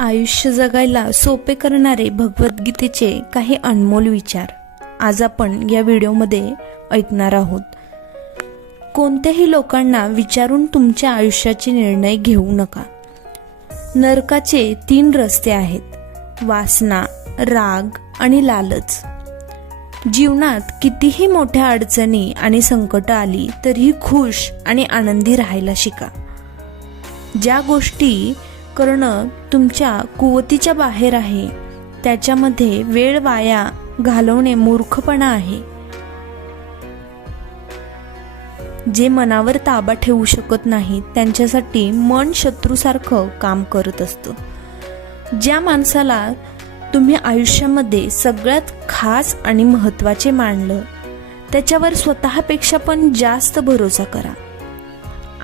आयुष्य जगायला सोपे करणारे भगवद्गीतेचे काही अनमोल विचार आज आपण या व्हिडिओमध्ये ऐकणार आहोत. कोणत्याही लोकांना विचारून तुमच्या आयुष्याचे निर्णय घेऊ नका. नरकाचे 3 रस्ते आहेत: वासना, राग आणि लालच. जीवनात कितीही मोठ्या अडचणी आणि संकट आली तरीही खुश आणि आनंदी राहायला शिका. ज्या गोष्टी करणं तुमच्या कुवतीच्या बाहेर आहे त्याच्यामध्ये वेळ वाया घालवणे मूर्खपणा आहे. जे मनावर ताबा ठेवू शकत नाही त्यांच्यासाठी मन शत्रूसारखं काम करत असतं. ज्या माणसाला तुम्ही आयुष्यामध्ये सगळ्यात खास आणि महत्त्वाचे मानलं त्याच्यावर स्वतःपेक्षा पण जास्त भरोसा करा.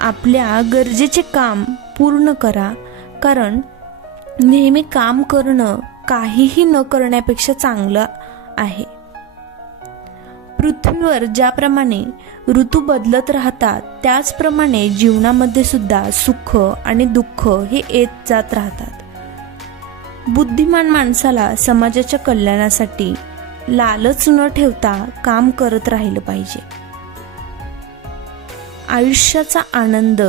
आपल्या गरजेचे काम पूर्ण करा, कारण नेहमी काम करणं काहीही न करण्यापेक्षा चांगलं आहे. पृथ्वीवर ज्याप्रमाणे ऋतू बदलत राहतात त्याचप्रमाणे जीवनामध्ये सुद्धा सुख आणि दुःख हे येत जात राहतात. बुद्धिमान माणसाला समाजाच्या कल्याणासाठी लालच न ठेवता काम करत राहिलं पाहिजे. आयुष्याचा आनंद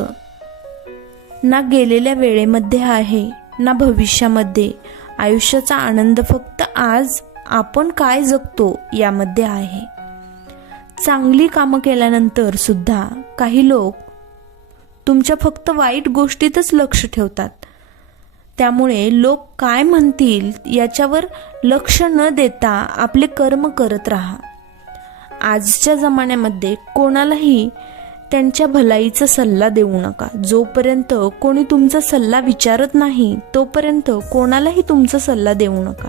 ना गेलेल्या वेळेमध्ये आहे ना भविष्यामध्ये. आयुष्याचा आनंद फक्त आज आपण काय जगतो यामध्ये आहे. चांगली कामं केल्यानंतर सुद्धा काही लोक तुमच्या फक्त वाईट गोष्टीतच लक्ष ठेवतात. त्यामुळे लोक काय म्हणतील याच्यावर लक्ष न देता आपले कर्म करत राहा. आजच्या जमान्यामध्ये कोणालाही त्यांच्या भलाईचा सल्ला देऊ नका. जोपर्यंत कोणी तुमचा सल्ला विचारत नाही तोपर्यंत कोणालाही तुमचा सल्ला देऊ नका.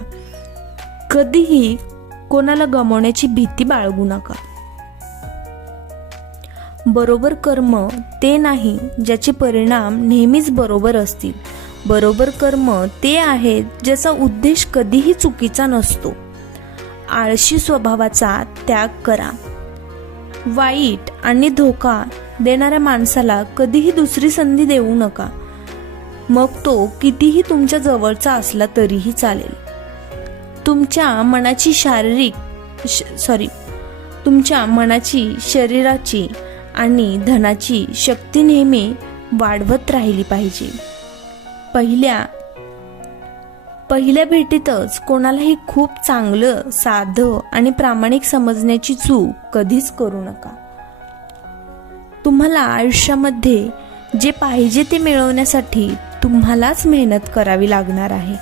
कधीही कोणाला गमावण्याची भीती बाळगू नका. बरोबर कर्म ते नाही ज्याचे परिणाम नेहमीच बरोबर असतील. बरोबर कर्म ते आहेत ज्याचा उद्देश कधीही चुकीचा नसतो. आळशी स्वभावाचा त्याग करा. वाईट आणि धोका देणाऱ्या माणसाला कधीही दुसरी संधी देऊ नका, मग तो कितीही तुमच्या जवळचा असला तरीही चालेल. तुमच्या मनाची, शरीराची आणि धनाची शक्ती नेहमी वाढवत राहिली पाहिजे. पहिल्या भेटीतच कोणालाही खूप चांगलं, साधं आणि प्रामाणिक समजण्याची चूक कधीच करू नका. तुम्हाला आयुष्यामध्ये जे पाहिजे ते मिळवण्यासाठी तुम्हालाच मेहनत करावी लागणार आहे.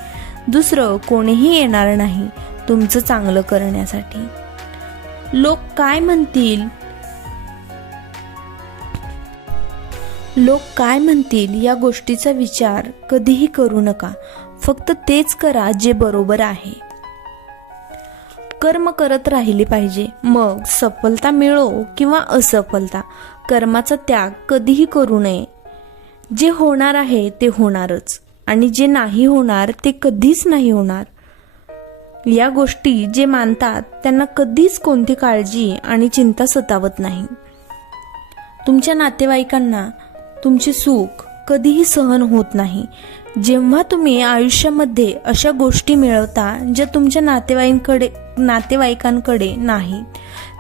दुसरं कोणीही येणार नाही तुमचं चांगलं करण्यासाठी. लोक काय म्हणतील या गोष्टीचा विचार कधीही करू नका. फक्त तेच करा जे बरोबर आहे. कर्म करत राहिले पाहिजे, मग सफलता मिळो किंवा असफलता. कर्माचा त्याग कधीही करू नये. जे होणार आहे ते होणारच आणि जे नाही होणार ते कधीच नाही होणार. या गोष्टी जे मानतात त्यांना कधीच कोणती काळजी आणि चिंता सतावत नाही. तुमच्या नातेवाईकांना तुमचे सुख कधीही सहन होत नाही. जेव्हा तुम्ही आयुष्यामध्ये अशा गोष्टी मिळवता ज्या तुमच्या नातेवाईकांकडे नाही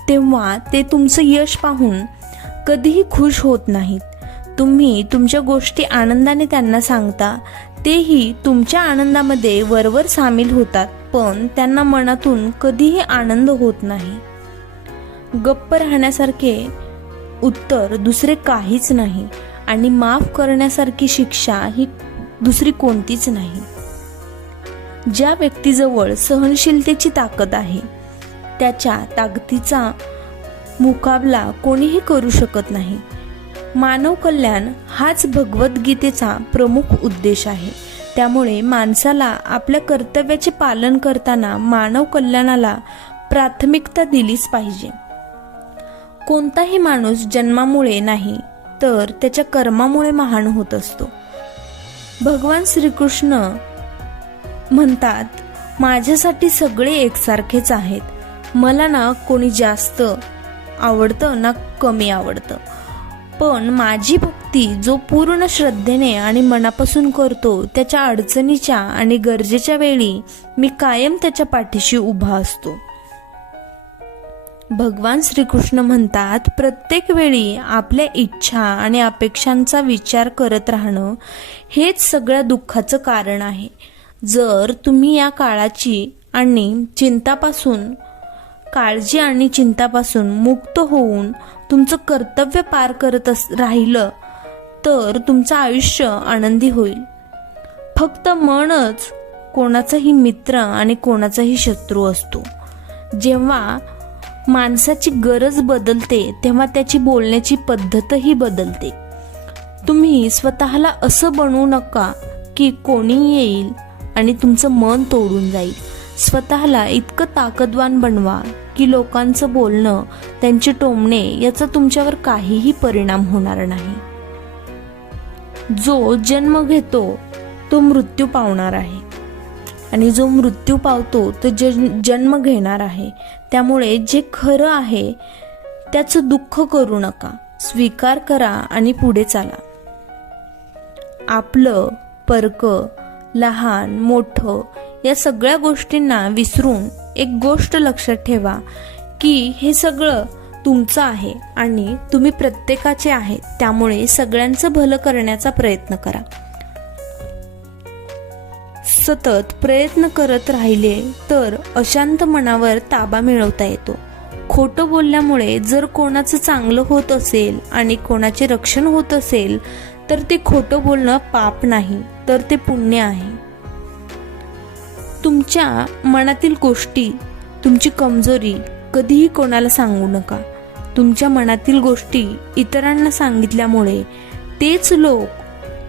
तेव्हा ते तुमचं यश पाहून कधीही खुश होत नाहीत. तुम्ही तुमच्या गोष्टी आनंदाने त्यांना सांगता, तेही तुमच्या आनंदामध्ये वरवर सामील होतात, पण त्यांना मनातून कधीही आनंद होत नाही. गप्प राहण्यासारखे उत्तर दुसरे काहीच नाही आणि माफ करण्यासारखी शिक्षा ही दुसरी कोणतीच नाही. ज्या व्यक्तीजवळ सहनशीलतेची ताकद आहे त्याच्या ताकदीचा मुकाबला कोणीही करू शकत नाही. मानव कल्याण हाच भगवद्गीतेचा प्रमुख उद्देश आहे. त्यामुळे माणसाला आपल्या कर्तव्याचे पालन करताना मानव कल्याणाला प्राथमिकता दिलीच पाहिजे. कोणताही माणूस जन्मामुळे नाही तर त्याच्या कर्मामुळे महान होत असतो. भगवान श्रीकृष्ण म्हणतात, माझ्यासाठी सगळे एकसारखेच आहेत. मला ना कोणी जास्त आवडतं ना कमी आवडतं, पण माझी भक्ती व्यक्ती जो पूर्ण श्रद्धेने आणि मनापासून करतो, त्याच्या अडचणीच्या आणि गरजेच्या वेळी मी कायम त्याच्या पाठीशी उभा असतो. भगवान श्रीकृष्ण म्हणतात, प्रत्येक वेळी आपल्या इच्छा आणि अपेक्षांचा विचार करत राहणं हेच सगळ्या दुःखाचं कारण आहे. जर तुम्ही या काळजी आणि चिंतापासून मुक्त होऊन तुमचं कर्तव्य पार करत राहिलं तर तुमचं आयुष्य आनंदी होईल. फक्त मनच कोणाचाही मित्र आणि कोणाचाही शत्रू असतो. जेव्हा माणसाची गरज बदलते तेव्हा त्याची बोलण्याची पद्धतही बदलते. तुम्ही स्वतःला असं बनवू नका की कोणी येईल आणि तुमचं मन तोडून जाईल. स्वतःला इतकं ताकदवान बनवा की लोकांचं बोलणं, त्यांचे टोमणे याचा तुमच्यावर काहीही परिणाम होणार नाही. जो जन्म घेतो तो मृत्यू पावणार आहे आणि जो मृत्यू पावतो तो जन्म घेणार आहे. त्यामुळे जे खरं आहे त्याचं दुःख करू नका, स्वीकार करा आणि पुढे चाला. आपलं, परकं, लहान मोठं या सगळ्या गोष्टींना विसरून एक गोष्ट लक्षात ठेवा की हे सगळं तुमचं आहे आणि तुम्ही प्रत्येकाचे आहे. त्यामुळे सगळ्यांचं भलं करण्याचा प्रयत्न करा. सतत प्रयत्न करत राहिले तर अशांत मनावर ताबा मिळवता येतो. खोटं बोलल्यामुळे जर कोणाचं चांगलं होत असेल आणि कोणाचे रक्षण होत असेल तर ते खोटं बोलणं पाप नाही तर ते पुण्य आहे. तुमच्या मनातील गोष्टी, तुमची कमजोरी कधीही कोणाला सांगू नका. तुमच्या मनातील गोष्टी इतरांना सांगितल्यामुळे तेच लोक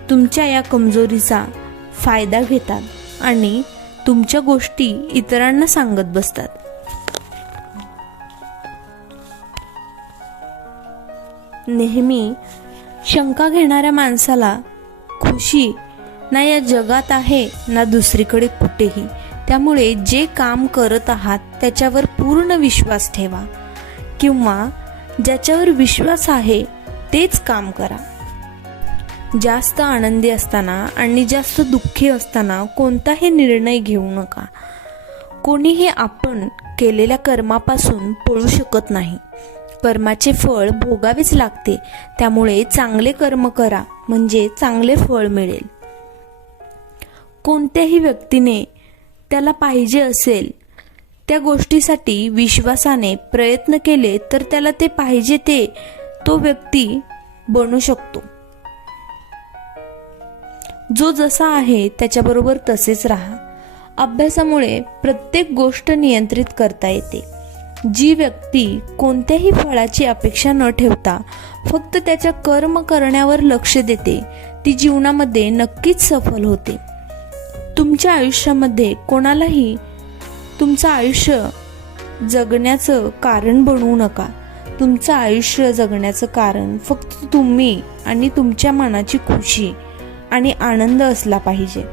तुमच्या या कमजोरीचा फायदा घेतात आणि तुमच्या गोष्टी इतरांना सांगत बसतात. नेहमी शंका घेणाऱ्या माणसाला खुशी ना या जगात आहे ना दुसरीकडे कुठेही. त्यामुळे जे काम करत आहात त्याच्यावर पूर्ण विश्वास ठेवा किंवा ज्याच्यावर विश्वास आहे तेच काम करा. जास्त आनंदी असताना आणि जास्त दुःखी असताना कोणताही निर्णय घेऊ नका. कोणीही आपण केलेल्या कर्मापासून पळू शकत नाही. कर्माचे फळ भोगावेच लागते. त्यामुळे चांगले कर्म करा म्हणजे चांगले फळ मिळेल. कोणत्याही व्यक्तीने त्याला पाहिजे असेल त्या गोष्टीसाठी विश्वासाने प्रयत्न केले तर त्याला ते पाहिजे ते तो व्यक्ती बनू शकतो. जो जसा आहे त्याच्याबरोबर तसेच राहा. अभ्यासामुळे प्रत्येक गोष्ट नियंत्रित करता येते. जी व्यक्ती कोणत्याही फळाची अपेक्षा न ठेवता फक्त त्याच्या कर्म करण्यावर लक्ष देते ती जीवनामध्ये नक्कीच सफल होते. तुमच्या आयुष्यामध्ये कोणालाही तुमचं आयुष्य जगण्याचं कारण बनवू नका. तुमचं आयुष्य जगण्याचं कारण फक्त तुम्ही आणि तुमच्या मनाची खुशी आणि आनंद असला पाहिजे.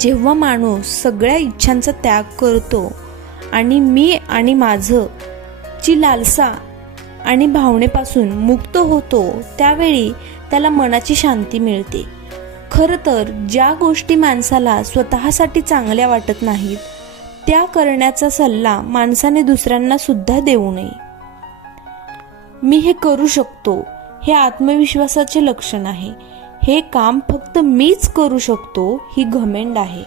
जेव्हा माणूस सगळ्या इच्छांचा त्याग करतो आणि मी आणि माझं ची लालसा आणि भावनेपासून मुक्त होतो त्यावेळी त्याला मनाची शांती मिळते. खरं तर ज्या गोष्टी माणसाला स्वतःसाठी चांगल्या वाटत नाहीत त्या करण्याचा सल्ला माणसाने दुसऱ्यांना सुद्धा देऊ नये. मी हे करू शकतो हे आत्मविश्वासाचे लक्षण आहे. हे काम फक्त मीच करू शकतो ही घमेंड आहे.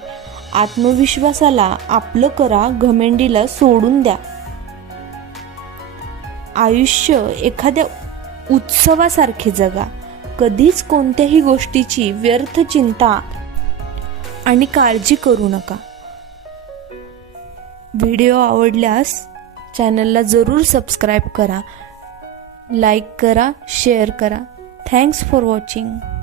आत्मविश्वासाला आपलं करा, घमेंडीला सोडून द्या. आयुष्य एखाद्या उत्सवासारखे जगा. कधीच कोणत्याही गोष्टीची व्यर्थ चिंता आणि काळजी करू नका. व्हिडिओ आवडल्यास चॅनलला जरूर सबस्क्राईब करा, लाईक करा, शेअर करा. Thanks for watching.